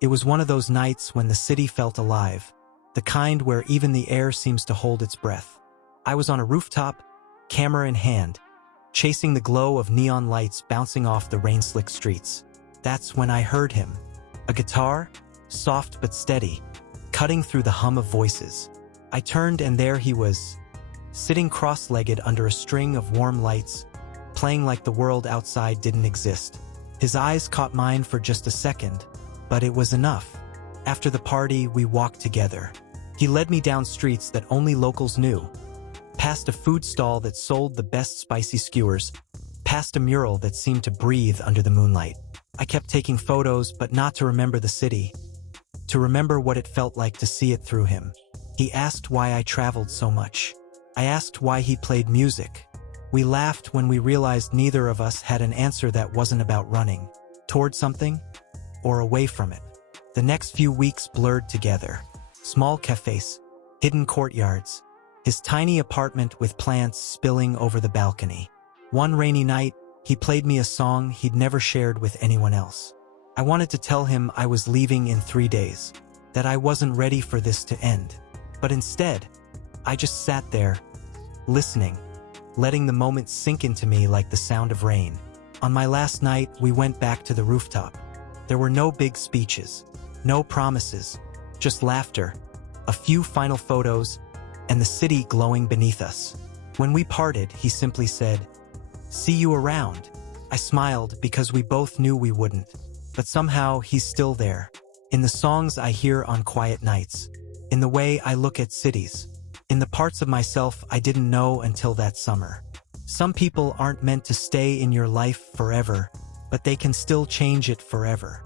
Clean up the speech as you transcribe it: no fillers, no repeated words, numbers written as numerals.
It was one of those nights when the city felt alive, the kind where even the air seems to hold its breath. I was on a rooftop, camera in hand, chasing the glow of neon lights bouncing off the rain-slick streets. That's when I heard him. A guitar, soft but steady, cutting through the hum of voices. I turned and there he was, sitting cross-legged under a string of warm lights, playing like the world outside didn't exist. His eyes caught mine for just a second, but it was enough. After the party, we walked together. He led me down streets that only locals knew, past a food stall that sold the best spicy skewers, past a mural that seemed to breathe under the moonlight. I kept taking photos, but not to remember the city, to remember what it felt like to see it through him. He asked why I traveled so much. I asked why he played music. We laughed when we realized neither of us had an answer that wasn't about running toward something or away from it. The next few weeks blurred together. Small cafes, hidden courtyards, his tiny apartment with plants spilling over the balcony. One rainy night, he played me a song he'd never shared with anyone else. I wanted to tell him I was leaving in 3 days, that I wasn't ready for this to end. But instead, I just sat there, listening, letting the moment sink into me like the sound of rain. On my last night, we went back to the rooftop. There were no big speeches, no promises, just laughter, a few final photos, and the city glowing beneath us. When we parted, he simply said, "See you around." I smiled because we both knew we wouldn't, but somehow he's still there, in the songs I hear on quiet nights, in the way I look at cities, in the parts of myself I didn't know until that summer. Some people aren't meant to stay in your life forever, but they can still change it forever.